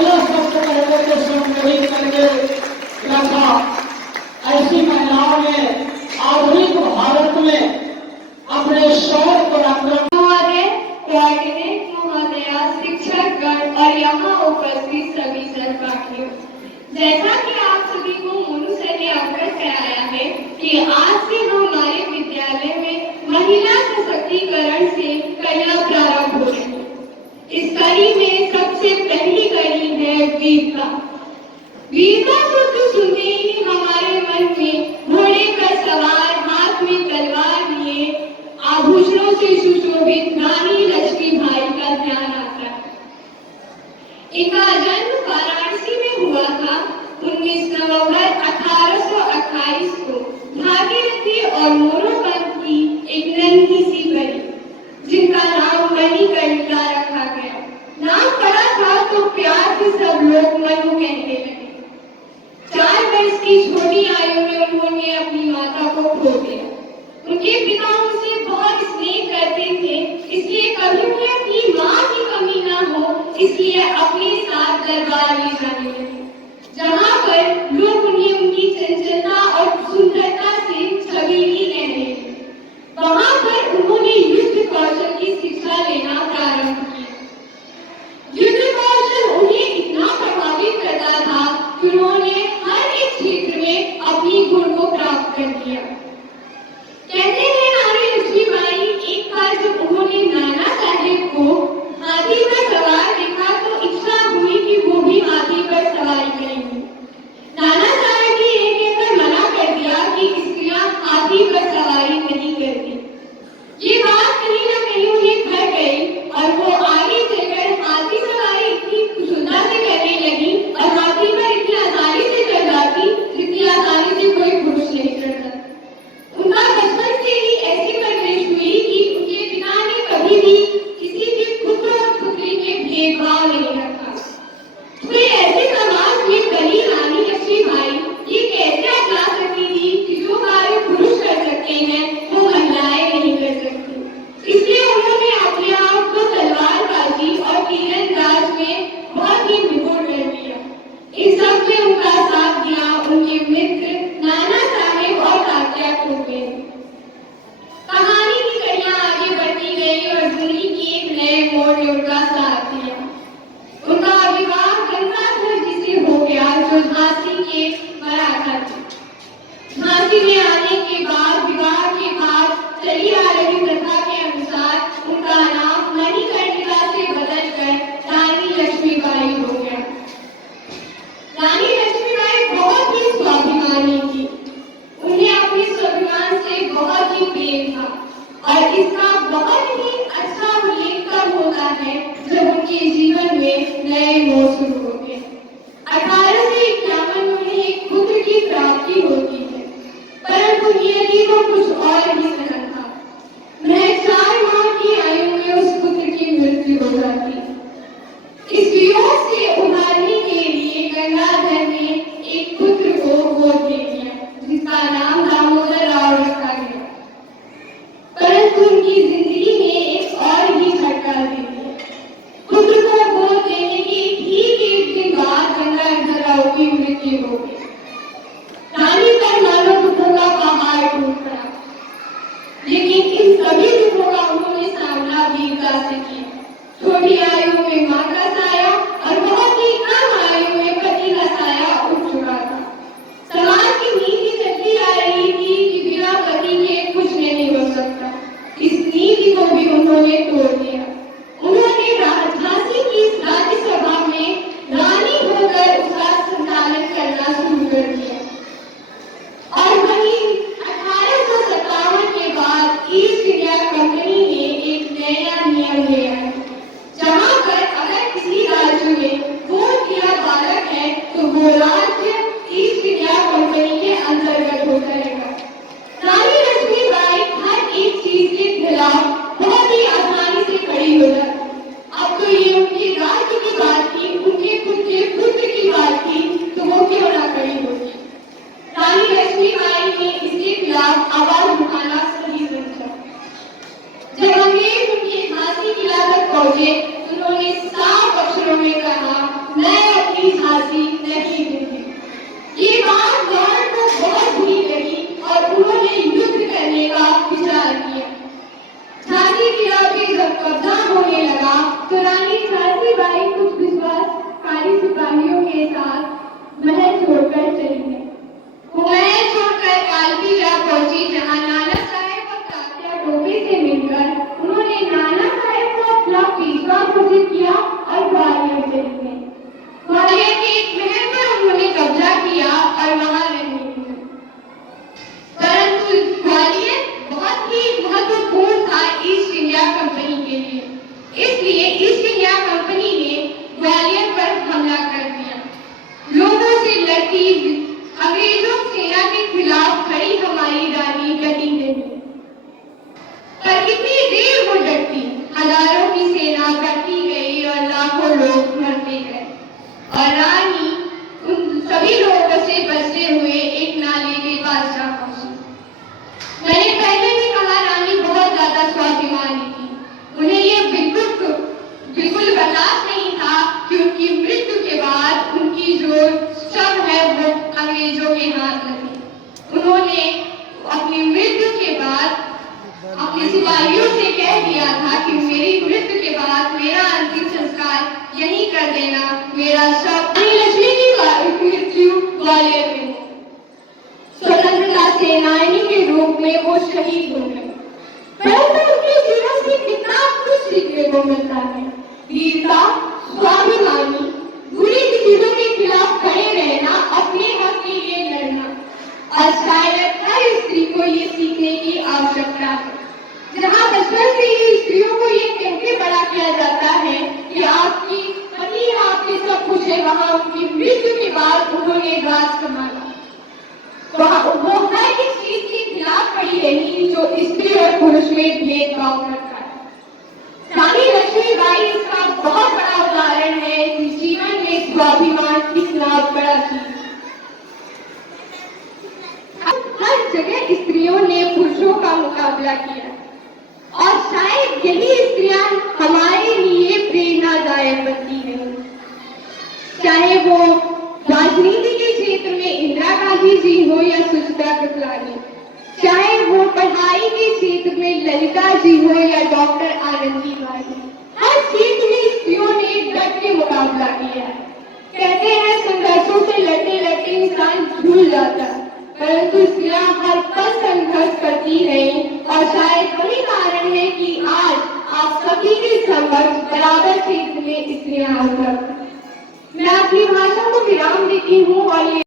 महिला शब्द कहने को संग्रहित करके रखा। ऐसी महिलाओं ने आधुनिक भारत में अपने शौर्य पराक्रम शिक्षकगण और यहाँ उपस्थित सभी सहपाठियों, जैसा कि आप सभी को मोनू सर ने अवगत कराया है कि आज से हमारे विद्यालय में महिला सशक्तिकरण से कड़ियां प्रारंभ हो रही है। इस कड़ी में सबसे पहली कड़ी है वीरता। वीरता शब्द सुनते ही हमारे मन में घोड़े पर सवार, हाथ में तलवार लिए, आभूषणों से सुशोभित रानी लक्ष्मीबाई का ध्यान आता है। इनका जन्म वाराणसी में हुआ था 19 नवंबर 1828 को भागीरथी और मोरोपंत की एक नन्ही सी बड़ी, जिनका नाम मणिकर्णिका रखा गया। नाम पड़ा था तो प्यार से सब लोग मनु कहने लगे। 4 वर्ष की छोटी आयु में उन्होंने अपनी माता को खो दिया। उनके पिता उनसे बहुत स्नेह करते थे, इसलिए कभी भी अपनी माँ की कमी ना हो, इसलिए अपने साथ दरबार ले जाने लगे, जहाँ पर लोग उन्हें उनकी चंचलता और सुंदरता से छबीली कहने लगे। वहाँ पर उन्होंने युद्ध कौशल की शिक्षा लेना प्रारंभ किया। युद्ध कौशल उन्हें इतना प्रभावित करता था कि उन्होंने हर एक क्षेत्र में अपनी गुण को प्राप्त कर लिया। कहते हैं रानी लक्ष्मीबाई एक बार जब उन्होंने नाना साहेब को हाथी पर सवार देखा तो इच्छा हुई कि वो भी हाथी पर सवारी करेंगे। नाना साहेब ने ये कहकर मना कर दिया कि स्त्रियां हाथी पर सवारी नहीं करती। ये बात कहीं ना कहीं उन्हें खर गई और वो आगे चलकर हाथी सवारी इतनी कुशलता से करने लगी और हाथी पर इतनी आसानी से चढ़ जाती जितनी आसानी से कोई पुरुष नहीं चढ़ता। उनका बचपन से ही ऐसी परवरिश हुई कि उनके पिता ने कभी भी किसी भी पुत्र और पुत्री में भेदभाव नहीं रखा। फिर ऐसे समाज में बनी रानी लक्ष्मीबाई ये कैसे अपना सकती थी कि जो कार्य पुरुष कर सकते हैं वो महिलाएं नहीं कर सकती। इसलिए उन्होंने अपने आप को तलवारबाजी और तीरंदाज में बहुत ही निपुण कर दिया। इस सब में उनका साथ दिया उनके मित्र नाना साहेब और तात्या टोपे। कहानी की कड़ियां आगे बढ़ती गई और जिंदगी की एक नए मोड़ ने उनका साथ दिया। उनका विवाह गंगाधर जी से हो गया, जो झांसी के मराठा थे। झांसी में आने के बाद विवाह के बाद चली आ रही प्रथा के अनुसार उनका नाम मणिकर्णिका से बदलकर रानी लक्ष्मीबाई हो गया। रानी लक्ष्मीबाई बहुत ही स्वाभिमानी थी। उन्हें अपने स्वाभिमान से बहुत ही प्रेम था और इसका बहुत ही अच्छा उल्लेख तब होता है जब उनके जीवन में नए मोड़ शुरू होते हैं। 1851 में उन्हें एक पुत्र की प्राप्ति होती है, परंतु नियति को कुछ और ही कहना था। महज 4 माह की आयु में उस पुत्र की मृत्यु हो जाती। इस वियोग से उभारने के लिए गंगाधर ने एक पुत्र को गोद दे दिया, जिसका नाम दामोदर राव रखा गया। परंतु उनकी जिंदगी में एक और ही झटका दे दिया। पुत्र को गोद देने के ठीक एक दिन बाद गंगाधर राव की मृत्यु हो गई। रानी पर मानो दुखों का पहाड़ टूट पड़ा, लेकिन इन सभी दुखों का उन्होंने सामना वीरता से किया। छोटी आयु में मां का साया और बहुत ही कम आयु में पति का साया उठ चुका था। समाज की नीति चलती आ रही थी कि बिना पति के कुछ नहीं हो सकता। इस नीति को भी उन्होंने तोड़ दिया। उन्होंने झांसी की राज्यसभा में रानी होकर उसका संचालन करना शुरू कर दिया। और वहीं 1857 के बाद ईस्ट इंडिया कंपनी ने एक नया नियम ले आया, जहां पर अगर उनकी जो शव है वो अंग्रेजों के हाथ लगी। उन्होंने अपनी मृत्यु के बाद अपने सिपाहियों से कह दिया था कि मेरी मृत्यु के बाद मेरा अंतिम संस्कार यहीं कर देना, मेरा शव लक्ष्मी की मृत्यु ग्वालियर में हो। स्वतंत्रता सेनानी के रूप में वो शहीद हो गए, परंतु उनके जीवन से कितना कुछ सीखने को मिलता है। वीरता, स्वाभिमानी, बुरी चीजों के खिलाफ खड़े रहना, अपने हक के लिए लड़ना, और शायद हर स्त्री को ये सीखने की आवश्यकता है। जहाँ बचपन से ही स्त्रियों को ये कहकर बड़ा किया जाता है कि आपकी पति आपके सब कुछ है, वहाँ उनकी मृत्यु के बाद उन्होंने राज संभाला, वहाँ वो हर एक चीज के खिलाफ खड़ी रही जो स्त्री और पुरुष में भेदभाव करता है। रानी लक्ष्मीबाई इसका बहुत बड़ा उदाहरण है कि जीवन में स्वाभिमान कितना बड़ा चीज। हर जगह स्त्रियों ने पुरुषों का मुकाबला किया और शायद यही स्त्रियां हमारे लिए प्रेरणादायक बनती हैं। चाहे वो राजनीति के क्षेत्र में इंदिरा गांधी जी हो या सुचित्रा कृपलानी, चाहे वो पढ़ाई के क्षेत्र में ललिता जी हो या डॉक्टर आनंदीबाई, हर क्षेत्र में स्त्रियों ने डट के मुकाबला किया है। कहते हैं संघर्षों से लड़ते लड़ते इंसान भूल जाता है, परंतु स्त्रियां हर पल संघर्ष करती रही और शायद वही कारण है कि आज आप सभी के समक्ष बराबर क्षेत्र में स्त्रियां उपलब्ध हैं। मैं अपनी भाषा